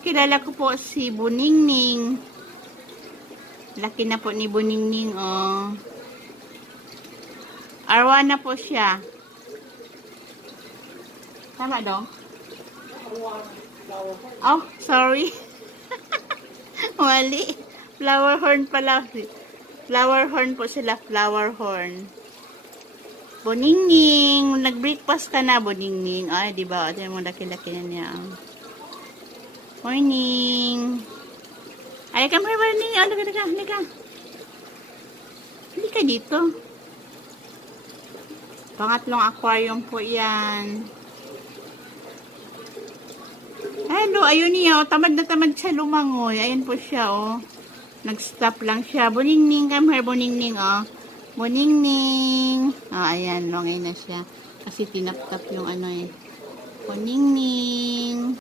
Pakilala ko po si Buningning. Laki na po ni Buningning, oh. Arwana po siya. Tama dong? Oh, sorry. Mali. Flower horn pala. Flower horn po sila. Flower horn. Buningning. Nag-breakfast ka na, Buningning. Ay, diba? Ito yung laki-laki na niya. Morning. Ay, come here, Buningning. Oh, halika. Halika dito. Pangatlong aquarium po yan. Hello, ayun niya. Oh, tamad na tamad siya lumangoy. Ayun po siya, oh. Nag-stop lang siya. Buningning, come here, Buningning, oh. Buningning. Ah, ayan, lungay na siya. Kasi tinap-tap yung ano eh. Buningning.